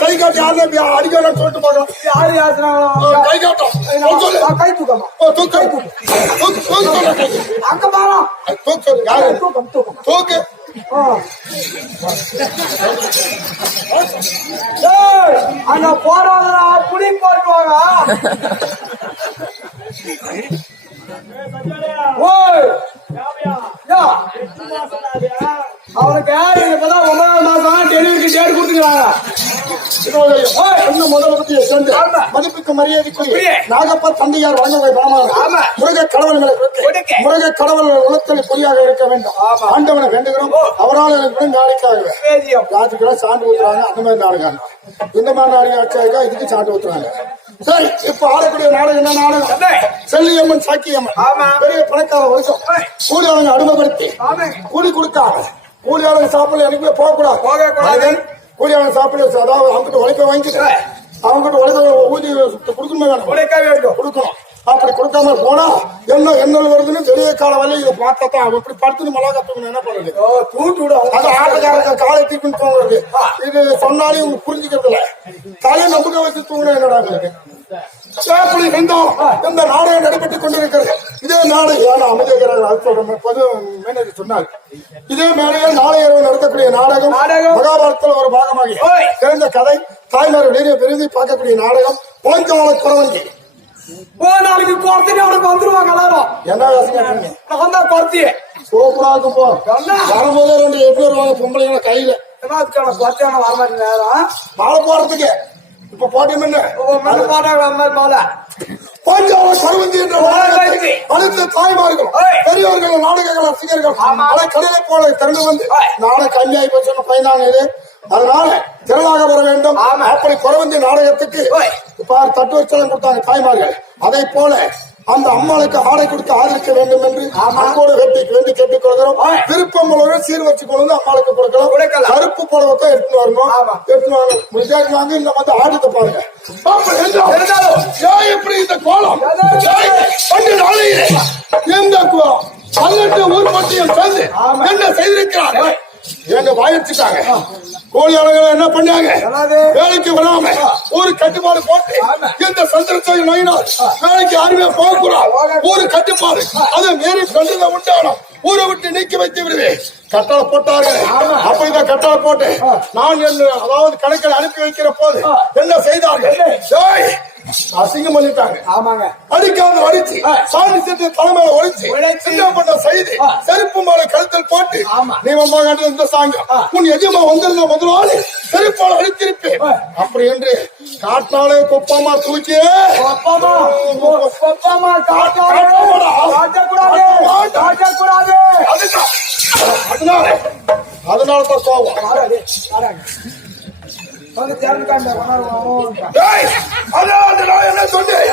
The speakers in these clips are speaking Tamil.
கை காட்டி யாரா அடிக்கலாம் சொல்லிட்டு போறோம் யாரு ஏத்துறாங்க கை காட்டும் கை தூக்கமா? தூக்கு. அங்க பாரா. தூக்கு யாரு? தூக்கம் தூக்கம். தூக்கு. அங்க போறாங்களா புடி போட்டுவாங்க. அவனுக்கு இப்பதான் ஒன்பதாம் மாசம் டெலிவரிக்கு டேட் கொடுத்துக்கிறாங்க. மதிப்புக்கு மரியாதைக்குரிய. நாகப்பா தந்தையார் வழங்க பணமாக. முருக கடவுள்களை. முருக கடவுள் உலகத்தில் குறியாக இருக்க வேண்டும். ஆண்டவனை வேண்டுகிறோம். அவரால் எனக்கு நாளைக்காக. ராஜுக்கெல்லாம் சான்று ஊத்துறாங்க. அந்த மாதிரி நாடகம் இந்த மாதிரி நாடகம் ஆட்சியாக இதுக்கு சான்று ஊத்துறாங்க. சரி இப்ப ஆடக்கூடிய நாடகம் என்ன நாடகம்? செல்லியம்மன் சாக்கியம்மன். பெரிய பணக்கார வருஷம் ஏய். கூலி அவங்க அடிமைப்படுத்தி கூலி கொடுக்காம கூலி ஆளுங்க சாப்பிடல எனக்குமே போகக்கூடாது. போகக்கூடாது. கூலி ஆளுங்க சாப்பிட அதாவது அவங்ககிட்ட உழைப்ப வாங்கிட்டு அவங்ககிட்ட உழைப்ப ஊதி கொடுக்கணுமே வேணும் உடைக்க வேண்டும். கொடுக்கணும். அப்படி கொடுக்காம போனா என்ன என்ன வருதுன்னு வெளியே கால வரையும் இதை பார்த்தா தான் அவன் இப்படி படுத்துன்னு மலா கத்துக்கணும் என்ன பண்றது ஓ, தூட்டு விடு அது ஆட்டக்காரங்க காலை தூக்கின்னு தூங்குறது. இது சொன்னாலும் இவங்க புரிஞ்சுக்கிறது இல்ல தலையை நம்பிக்கை வச்சு தூங்கினா என்னடா உங்களுக்கு அப்படி இருந்தோம் இந்த நாடகம் நடைபெற்றுக் கொண்டிருக்கிறது. இதே நாடகம் ஏன்னா சொல்றேன் பொது மேனேஜர் சொன்னார். இதே மேடையில் நாளை இரவு நடத்தக்கூடிய நாடகம் நாடகம். மகாபாரதத்தில் ஒரு பாகமாக ஓய். தெரிந்த கதை தாய்மார் வெளியே விரும்பி பார்க்கக்கூடிய நாடகம் போஞ்சவள குறவஞ்சி ஓ நாளைக்கு குறத்திட்டு அவனுக்கு வந்துருவாங்க எல்லாரும். என்ன யோசிக்கிறீங்க? நான் தான் குறத்தி சூப்பரா இருக்கும் போ. என்ன? வரும்போது ரெண்டு எட்டு வருவாங்க? பொம்பளைங்க கையில. என்னதுக்கான குறத்தியான வர மாதிரி நேரம். மாலை போறதுக்கு. இப்ப போட்டி என்ன? மாதிரி மாலை பஞ்சால கருவந்தி என்ற அனைத்து தாய்மார்கள். பெரியவர்கள் நாடகங்கள் ரசிகர்கள். பல கடலை போல திரண்டு வந்து. நாடக கன்னியாய் போச்சு பையனாங்க அதனால திரளாக வர வேண்டும். அப்படி குறவந்தி நாடகத்துக்கு தட்டு வச்சலம் கொடுத்தாங்க தாய்மார்கள். அதை போல அந்த அம்மாளுக்கு ஆடை கொடுத்து ஆதரிக்க வேண்டும் என்று அன்போடு வேண்டி வேண்டி கேட்டுக் கொள்கிறோம். விருப்பம் சீர் வச்சு கொண்டு அம்மாளுக்கு கொடுக்கலாம். கொடுக்கலாம். கருப்பு புடவை எடுத்துட்டு வரணும். எடுத்துட்டு வாங்க முடிஞ்சாங்க வாங்க இந்த வந்து ஆட்டத்தை பாருங்க. என்ன? இப்படி இந்த கோலம்? இந்த கோலம். பன்னெண்டு ஊர் பட்டியல் சேர்ந்து. என்ன செய்திருக்கிறார் எங்க கோழியாளர்கள் என்ன பண்ணாங்க? வேலைக்கு வராம ஒரு கட்டுப்பாடு போட்டு ஆமா. இந்த சந்திரசேகர் நோயினால் வேலைக்கு யாருமே போகக்கூடாது ஒரு கட்டுப்பாடு. அதை மீறி கண்டுத உண்டானோம். ஊரை விட்டு நீக்கி வைத்து விடுவேன். கட்டளை போட்டார்கள். அப்ப இத கட்டளை போட்டு நான் என்ன அதாவது கணக்கில் அனுப்பி வைக்கிற போது என்ன செய்தார்கள்? அசிங்கம் பண்ணிட்டாங்க ஆமாங்க. அடிக்காம அடிச்சு சாமி சென்று தலைமையில ஒழிச்சு. சின்ன பண்ண செய்து செருப்பு மேல கழுத்தில் போட்டு. நீ வம்பா காட்டுறது இந்த சாங்கம் உன் எஜமா வந்திருந்த முதலாளி செருப்பால் அடித்திருப்பேன் அப்படி என்று காட்டினாலே குப்பமா தூக்கி. அப்பமா அப்பமா காட்டாதே. காட்டக்கூடாது. அதனால அதனால தான் கோபம் என்ன சொன்னேன்?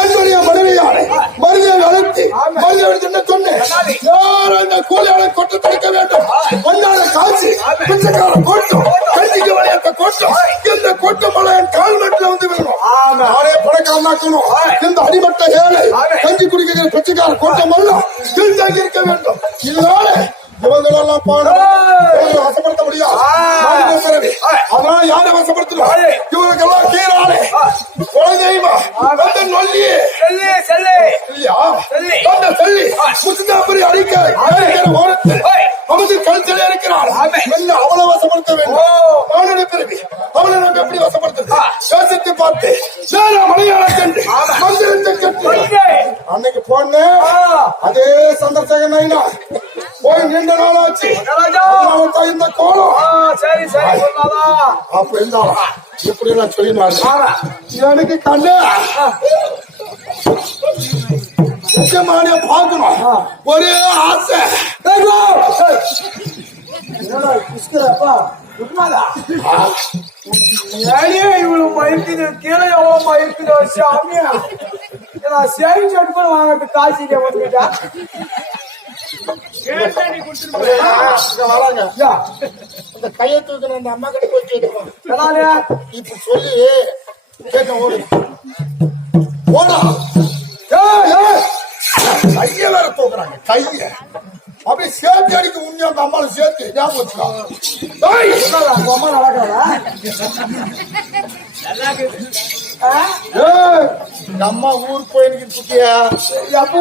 என்னுடைய மனைவியாரை மருதியை அழைத்து மருதியை என்ன சொன்னேன்? யாரும் இந்த கூலியாளை கொட்டு தடுக்க வேண்டும். பொன்னாட காசு, பிச்சைக்கார கூட்டம், கஞ்சிக்கு விளையாட்ட கூட்டம். இந்த கூட்டம் எல்லாம் என் கால் மட்டில வந்து விழணும். நானே பணக்காரனாக்கணும். இந்த அடிமட்ட ஏழை, கஞ்சி குடிக்கிற பிச்சைக்கார கூட்டம் எல்லாம் இருக்க வேண்டும். இதனால இவங்களெல்லாம் பாடம் இவங்களை வசப்படுத்த முடியாது. அதனால யாரை வசப்படுத்தணும்? இவங்களுக்கெல்லாம் கீழாலே குலதெய்வமா. அந்த நொல்லியே செல்லு செல்லு. இல்லையா. அந்த செல்லி. முத்துதாபுரி அடிக்க அடிக்கிற ஓரத்தில் அவனுக்கு கழுத்தில் இருக்கிறாள் என்ன அவளை வசப்படுத்த வேண்டும். மாநில பிறவி. அவளை நம்ம எப்படி வசப்படுத்துறது? யோசித்து பார்த்து. நேரா மலையாள கண்டு மந்திரத்தை கட்டு அன்னைக்கு போனேன். அதே சந்திரசேகர் நைனா போய் நீண்ட நாள் ஆச்சு. ராஜா. அதனால தான் இந்த கோலம். சரி சரி அப்ப இருந்தாலும் இப்படி எல்லாம் சொல்லினாரு எனக்கு கண்ணு. எஜமானிய பார்க்கணும். ஒரே ஆசை. இவ்வளவு மயிருக்குது கீழே எவ்வளவு மயிருக்குதோ சாமியா நான் சேவி சட்டு கூட வாங்கிட்டு காசு இங்கே வந்துட்டா அந்த கையை தூக்கின அந்த அம்மா கிட்ட போய் என்னாலே இப்ப சொல்லி. கேட்க ஓடு. ஓடா. கைய வேற தூக்குறாங்க. கைய. அப்படியே சேர்த்து அடிக்க உண்மையா அந்த அம்மாவை சேர்த்து. ஞாபகம் வச்சுக்கோ. டேய், என்னடா உங்க அம்மா அம்மா ஊருக்கு போய் எனக்கு குட்டியா? எப்போ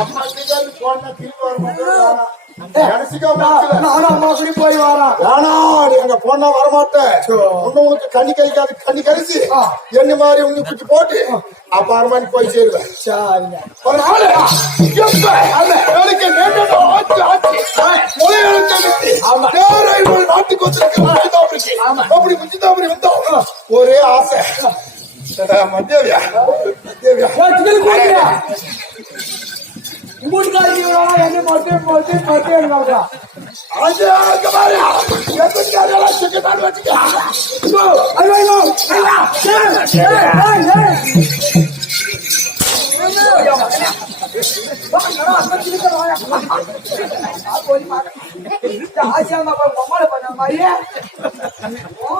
அம்மா கிட்ட போன திரும்ப வர மாட்டேன். நினைச்சுக்கோ மனசுல. நானும் அம்மா போய் வரேன். வேணா நீ அங்க போனா வரமாட்டேன். ஒண்ணு உனக்கு கண்ணி கழிக்காது கண்ணி கழிச்சு. என்ன மாதிரி உன்னை குட்டி போட்டு அப்புறமா போய் சேருவேன் சரிங்க. ஒரு நாள் எனக்கு நாட்டுக்கு வச்சிருக்க அப்படி முச்சிதாபுரி வந்தோம் ஒரே ஆசை மத்தியாவியா மத்தியாவியா ஏய், திகில் என்ன மட்டும் போட்டு மட்டும் இருந்தாங்க வச்சுக்க ஐயோ பொம்மால பண்ண மாதிரியே ஓ,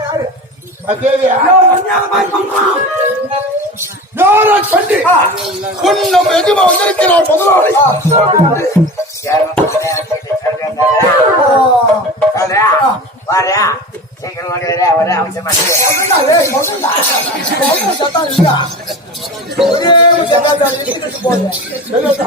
யாரு? வந்திருக்கிறார் முதலாளி சீக்கிரம் அவசியமா சொல்லுடா,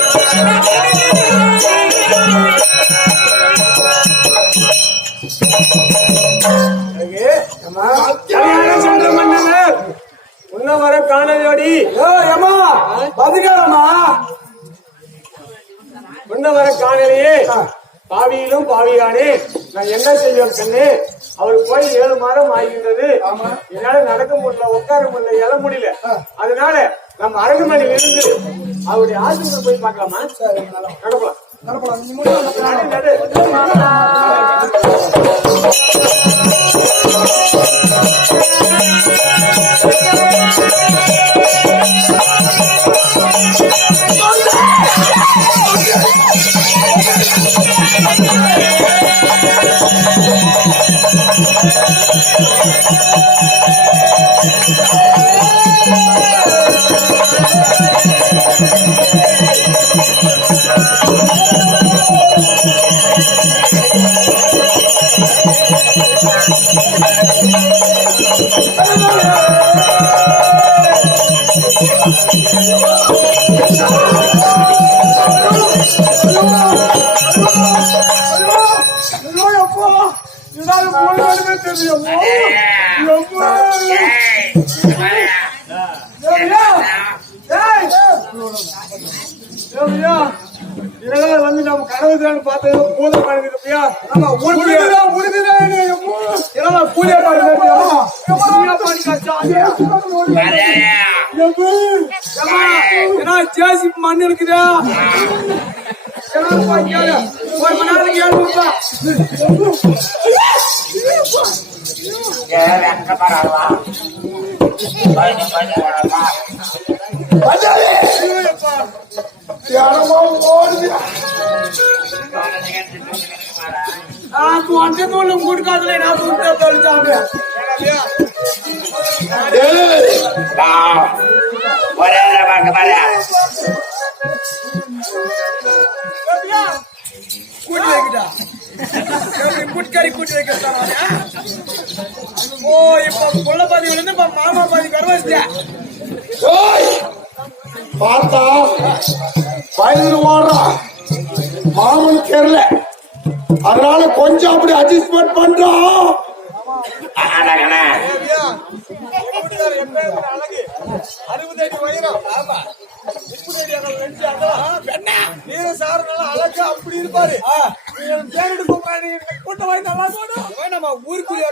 பாவியிலும் பாவியானே. நான் என்ன செய்வேன் கண்ணு? அவர் போய் ஏழு மாதம் ஆகின்றது என்னால நடக்க முடியல உட்கார முடியல எழ முடியல. அதனால நம்ம அரண்மனையில் இருந்து அவருடைய ஆசிரியர் போய் பார்க்கலாமா? நடக்கலாம் நடு, தான் பார்த்தது பூத பழகுதுப்பியா ஆமா உடுதுடா உடுதுடா இதெல்லாம் பூஜை பண்ணுறது பூஜை பண்ணி கஷ்டம் ஏன்னா ஜேசி மண் இருக்குதா. ஒரு மணி பஞ்சாலி. யாரம்மா ஓடுது? నాకు అంటే వాళ్ళు మూడు కాదులే నాకు ఉంటే తొలిచాను ஏய், ஒரே பார்க்க பாரு కూటి వైకిటా குட்கறி கூட்டி வைக்கிறாங்க ஓ இப்ப கொள்ள பாதி விழுந்து இப்ப மாமா பாதி கர்வஸ்தியா ஏய், பார்த்தா பயந்து ஓடுறான் மாமன் தெரியல அதனால கொஞ்சம் அப்படி அட்ஜஸ்ட்மெண்ட் பண்றோம். அறுபது அடி உயரம் ஆமா ரெண்டு பெண்ணா சார் நல்லா அழகா அப்படி இருப்பாரு கூட்டம் வாங்கி நல்லா போடும் நம்ம ஊருக்குள்ள